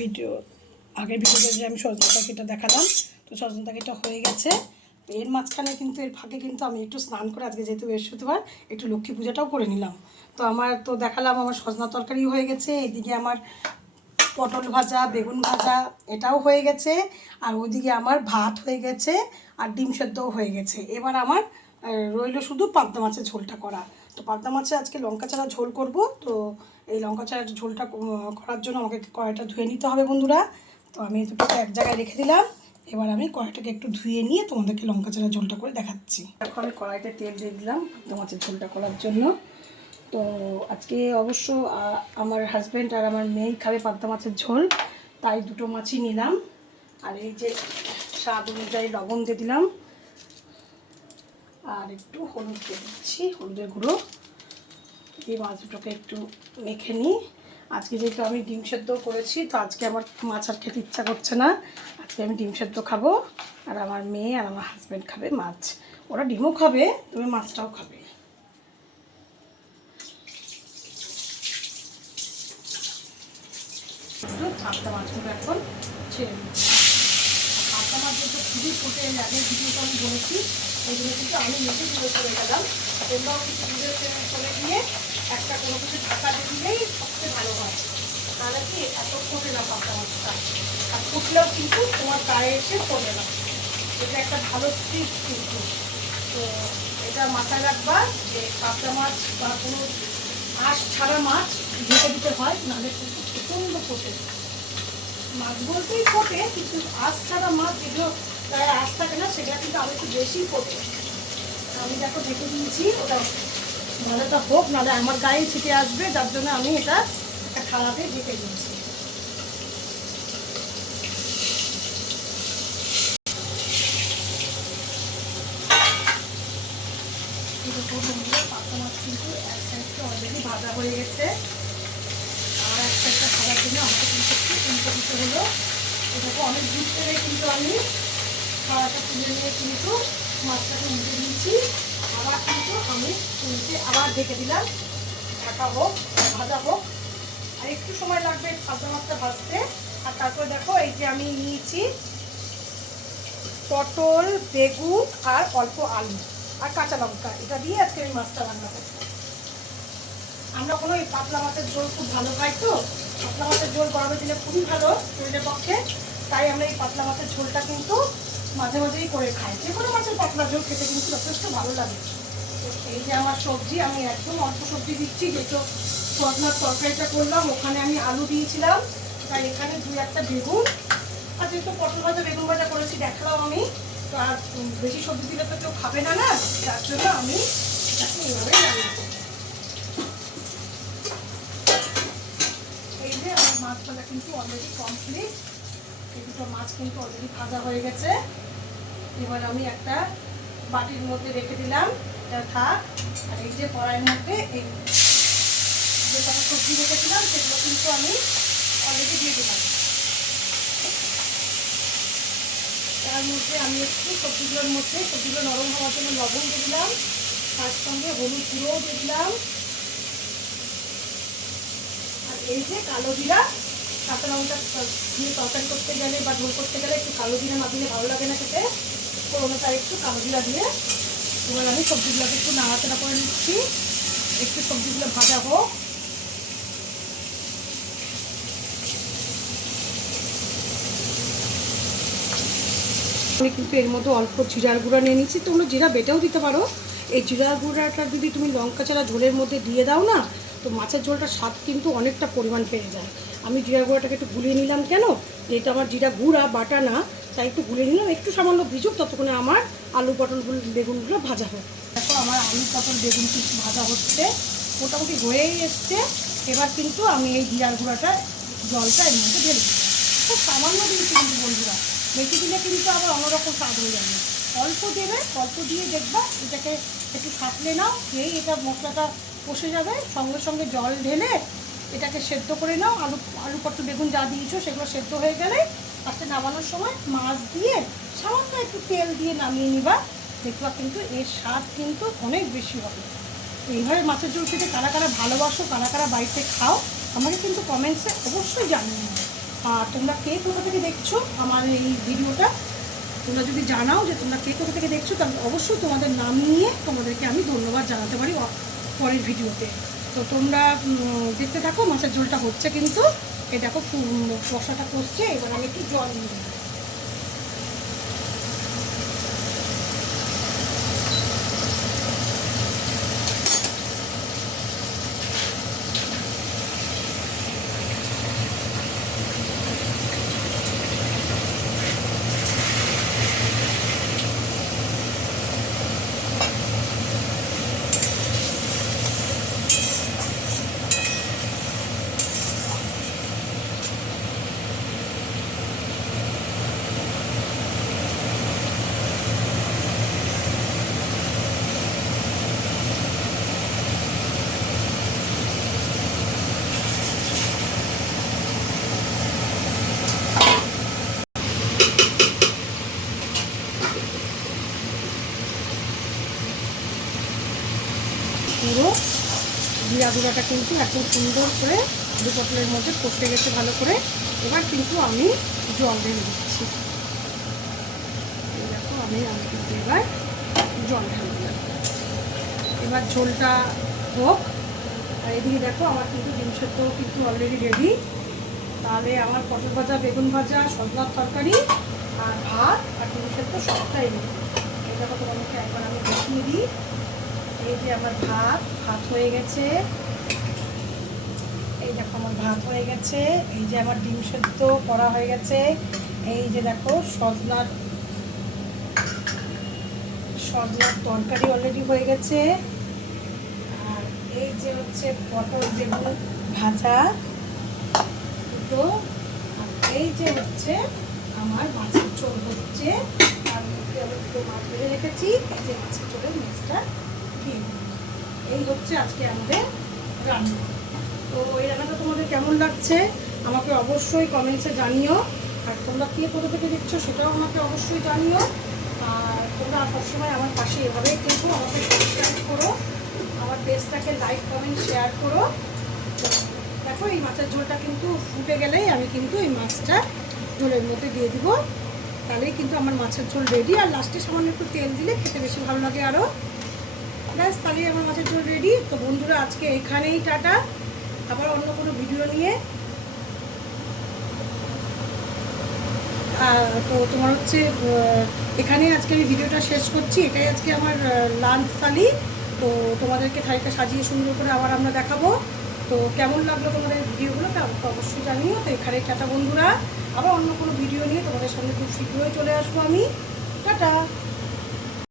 Video আগের ভিডিওতে যে আমি সজনা তরকারিটা দেখালাম, তো সজনা তরকারিটা হয়ে গেছে। এর মাঝখানে কিন্তু এর ফাঁকে কিন্তু আমি একটু স্নান করে, আজকে যেহেতু বৃহস্পতিবার, একটু লক্ষ্মী পূজাটাও করে নিলাম। তো আমার তো দেখালাম আমার সজনা তরকারি হয়ে গেছে, এদিকে আমার পটল ভাজা, বেগুন ভাজা এটাও হয়ে গেছে, আর ওইদিকে আমার ভাত হয়ে গেছে, আর ডিম সেদ্ধও হয়ে গেছে। এবার আমার রইলো শুধু পাবদা মাছের ঝোলটা করা। তো পাবদা মাছে আজকে লঙ্কা ছাড়া ঝোল করব। তো এই লঙ্কা ছাড়া ঝোলটা করার জন্য আমাকে কড়াইটা ধুয়ে নিতে হবে বন্ধুরা। তো আমি দুটোকে এক জায়গায় রেখে দিলাম। এবার আমি কড়াইটাকে একটু ধুয়ে নিয়ে তোমাদেরকে লঙ্কা ছাড়া ঝোলটা করে দেখাচ্ছি। এখন আমি কড়াইতে তেল দিয়ে দিলাম পাবদা মাছের ঝোলটা করার জন্য। তো আজকে অবশ্য আমার হাজব্যান্ড আর আমার মেয়েই খাবে পাবদা মাছের ঝোল, তাই দুটো মাছই নিলাম। আর এই যে স্বাদ অনুযায়ী লবণ দিয়ে দিলাম, আর একটু হলুদ দিয়ে দিচ্ছি, হলুদের গুঁড়ো। এই মাছ দুটোকে একটু মেখে নিই। আজকে যেহেতু আমি ডিম সেদ্ধ করেছি, তো আজকে আমার মাছ আর খেতে ইচ্ছা করছে না। আজকে আমি ডিম সেদ্ধ খাবো, আর আমার মেয়ে আর আমার হাজব্যান্ড খাবে মাছ। ওরা ডিমও খাবে, তুমি মাছটাও খাবে। পাবদা মাছগুলো এখন ছেড়ে দিচ্ছি। পাবদা মাছ যেহেতু খুবই ফুটে, আগের ভিডিওটা আমি বলেছি, ওইগুলো কিন্তু আমি নিজে ঘুরে চলে গেলাম। তোমরাও কিছু ঘুরে চলে গিয়ে একটা কোনো কিছু ঢাকা দিয়ে দিলেই সবচেয়ে ভালো হয়। তাহলে কি এত ফোটে না পাবদা মাছটা, আর ফুটলেও কিন্তু তোমার গায়ে এসে ফোটে না। এটা একটা ভালো ট্রিক কিন্তু। তো এটা মাথায় রাখবা যে পাবদা মাছ বা কোনো আঁশ ছাড়া মাছ ঢেকে দিতে হয়, নাহলে কিন্তু প্রচণ্ড ফোটে। মাছ বলতেই ফোটে, কিন্তু আঁশ ছাড়া মাছ যেগুলো গায়ে আঁশ থাকে না, সেটা কিন্তু আরও একটু বেশি ফোটে। আমি দেখো ঢেকে দিয়েছি, ওটা ভাজাটা হোক, নাহলে আমার গায়ে ছিটে আসবে, যার জন্য আমি এটা একটা থালাতে ঢেকে দিয়েছি। পাবদা মাছ কিন্তু এক সাইডটা অলরেডি ভাজা হয়ে গেছে, আর এক সাইডটা ভাজার জন্য আমাকে কিন্তু একটু উল্টো দিতে হলো। এটাকে অনেক দূর থেকে কিন্তু আমি খাওয়াটা তুলে নিয়ে কিন্তু মাছটাকে উল্টে দিয়েছি। আবার কিন্তু আমি উল্টে আবার ঢেকে দিলাম, ঢাকা হোক, ভাজা হোক। আর একটু সময় লাগবে পাবদা মাছটা ভাজতে। আর তারপর দেখো এই যে আমি নিয়েছি পটল, বেগুন আর অল্প আলু আর কাঁচা লঙ্কা, এটা দিয়ে আজকে আমি মাছটা রান্না করবো। আমরা কোনো এই পাতলা মাছের ঝোল খুব ভালো খাই, তো পাতলা মাছের ঝোল গরমের দিনে খুবই ভালো শরীরের পক্ষে, তাই আমরা এই পাতলা মাছের ঝোলটা কিন্তু মাঝে মাঝেই করে খাই। যে কোনো মাছের পাতলা ঝোল খেতে কিন্তু যথেষ্ট ভালো লাগে। এই যে আমার সবজি, আমি একদম অল্প সবজি দিচ্ছি, যেহেতু সজনার তরকারিটা করলাম ওখানে আমি আলু দিয়েছিলাম, তাই এখানে 2-1টা বেগুন, আর যেহেতু পটল ভাজা বেগুন ভাজা করেছি দেখালাম আমি, তো আর বেশি সবজি দিলে তো কেউ খাবে না, না, যার জন্য আমি এইভাবে রান্না করি। এই যে আমার মাছ ভাজা কিন্তু অলরেডি কমপ্লিট। এই দুটো মাছ কিন্তু অলরেডি ভাজা হয়ে গেছে। এবার আমি একটা বাটির মধ্যে রেখে দিলাম, এটা থাক। আর এই যে কড়াইয়ের মধ্যে এই যে কটা সবজি রেখেছিলাম সেগুলো কিন্তু আমি অলরেডি দিয়ে দিলাম। তার মধ্যে আমি একটু সবজিগুলোর মধ্যে সবজিগুলো নরম হওয়ার জন্য লবণ দিয়ে দিলাম, তার সঙ্গে হলুদ গুঁড়োও দিয়ে দিলাম। আর এই যে কালো জিরা, কাঁচা লঙ্কা দিয়ে তরকারি করতে গেলে বা ঝোল করতে গেলে একটু কালো জিরা না দিলে ভালো লাগে না খেতে, কোনো তাই একটু কালো জিরা দিয়ে এবার আমি সবজিগুলোকে একটু নাড়াচাড়া করে নিচ্ছি, একটু সবজিগুলো ভাজা হোক। আমি কিন্তু এর মধ্যে অল্প জিরার গুঁড়া নিয়ে নিচ্ছি, তোমরা জিরা বেটেও দিতে পারো। এই জিরার গুঁড়াটা যদি তুমি লঙ্কা ছাড়া ঝোলের মধ্যে দিয়ে দাও না, তো মাছের ঝোলটার স্বাদ কিন্তু অনেকটা পরিমাণ পেয়ে যায়। আমি জিরা গুঁড়াটাকে একটু গুলিয়ে নিলাম, কেন, যেহেতু আমার জিরা গুঁড়া বাটা না, তাই একটু গুলিয়ে নিলাম। একটু সামান্য ভিজুক, ততক্ষণে আমার আলু পটলগুলো বেগুনগুলো ভাজা হোক। দেখো আমার আলু পটল বেগুন কিন্তু ভাজা হচ্ছে, মোটামুটি হয়েই এসছে। এবার কিন্তু আমি এই জিরার গুঁড়াটা জলটা এর মধ্যে ঢেলে দিই, খুব সামান্য দিয়েছি কিন্তু বন্ধুরা, বেশি দিলে কিন্তু আবার অন্যরকম স্বাদ হয়ে যাবে। অল্প দেবে, অল্প দিয়ে দেখবা এটাকে একটু ফাটলে নাও, এই এটা মশলাটা কষে যাবে, সঙ্গে সঙ্গে জল ঢেলে এটাকে সেদ্ধ করে নাও। আলু পটল বেগুন যা দিয়েছো সেগুলো সেদ্ধ হয়ে গেলে আজকে নামানোর সময় মাছ দিয়ে সামান্য একটু তেল দিয়ে নামিয়ে নিবা, দেখবা কিন্তু এর স্বাদ কিন্তু অনেক বেশি হবে। এইভাবে মাছের ঝোল খেতে কারা কারা ভালোবাসো, কারা কারা বাড়িতে খাও, আমাকে কিন্তু কমেন্টসে অবশ্যই জানিয়ে নেবে। আর তোমরা কে কোথা থেকে দেখছো আমার এই ভিডিওটা, তোমরা যদি জানাও যে তোমরা কে কোথা থেকে দেখছো, তাহলে অবশ্যই তোমাদের নাম নিয়ে তোমাদেরকে আমি ধন্যবাদ জানাতে পারি পরের ভিডিওতে। তো তোমরা দেখতে থাকো, মাছের ঝোলটা হচ্ছে কিন্তু, এই দেখো কষাটা করছে। এবার আমি একটু জল দিয়ে দিই। পুরো জিরা গুঁড়াটা কিন্তু এখন সুন্দর করে দু পটলের মধ্যে কষে গেছে ভালো করে। এবার কিন্তু আমি জল ঢেলে দিচ্ছি। দেখো আমি কিন্তু এবার জল ঢেলে দিলাম। এবার ঝোলটা হোক। আর এদিকে দেখো আমার কিন্তু ডিম সেদ্ধ কিন্তু অলরেডি রেডি। তাহলে আমার পটল ভাজা, বেগুন ভাজা, সজনার তরকারি আর ভাত আর ডিম সেদ্ধ সবটাই রেডি। এই দেখো তোমাদেরকে একবার আমি দেখিয়ে দিই। এই যে আমার ভাত হয়ে গেছে, এই দেখো আমার ভাত হয়ে গেছে, এই যে আমার ডিম সেদ্ধ করা হয়ে গেছে, এই যে দেখো সজনার তরকারি অলরেডি হয়ে গেছে, আর এই যে হচ্ছে পটল বেগুন ভাজা দুটো, আর এই যে হচ্ছে আমার মাছের ঝোল হচ্ছে। আর মধ্যে আমি দুটো মাছ ভেজে রেখেছি, এই যে মাছের ঝোলের মাছটা দিয়ে দিই। এই হচ্ছে আজকে আমাদের রান্না। তো এই রান্নাটা তোমাদের কেমন লাগছে আমাকে অবশ্যই কমেন্টসে জানিও। আর তোমরা কে কোথা থেকে দেখছো সেটাও আমাকে অবশ্যই জানিও। আর তোমরা সবসময় আমার পাশে এভাবেই দেখো, আমাকে সাবস্ক্রাইব করো, আমার পেজটাকে লাইক কমেন্ট শেয়ার করো। দেখো এই মাছের ঝোলটা কিন্তু ফুটে গেলেই আমি কিন্তু এই মাছটা ঝোলের মধ্যে দিয়ে দিব। তাহলেই কিন্তু আমার মাছের ঝোল রেডি। আর লাস্টে সামান্য একটু তেল দিলে খেতে বেশি ভালো লাগে আরও। ব্যাস, তাহলেই আমার মাছের ঝোল রেডি। তো বন্ধুরা আজকে এখানেই টাটা, আবার অন্য কোনো ভিডিও নিয়ে। তো তোমার হচ্ছে এখানে আজকে আমি ভিডিওটা শেষ করছি। এটাই আজকে আমার লাঞ্চ থালি। তো তোমাদেরকে থালিটা সাজিয়ে সুন্দর করে আবার আমরা দেখাবো। তো কেমন লাগলো তোমাদের ভিডিওগুলো তা অবশ্যই জানিও। তো এখানেই টাটা বন্ধুরা, আবার অন্য কোনো ভিডিও নিয়ে তোমাদের সামনে খুব শীঘ্রই চলে আসবো আমি। টাটা।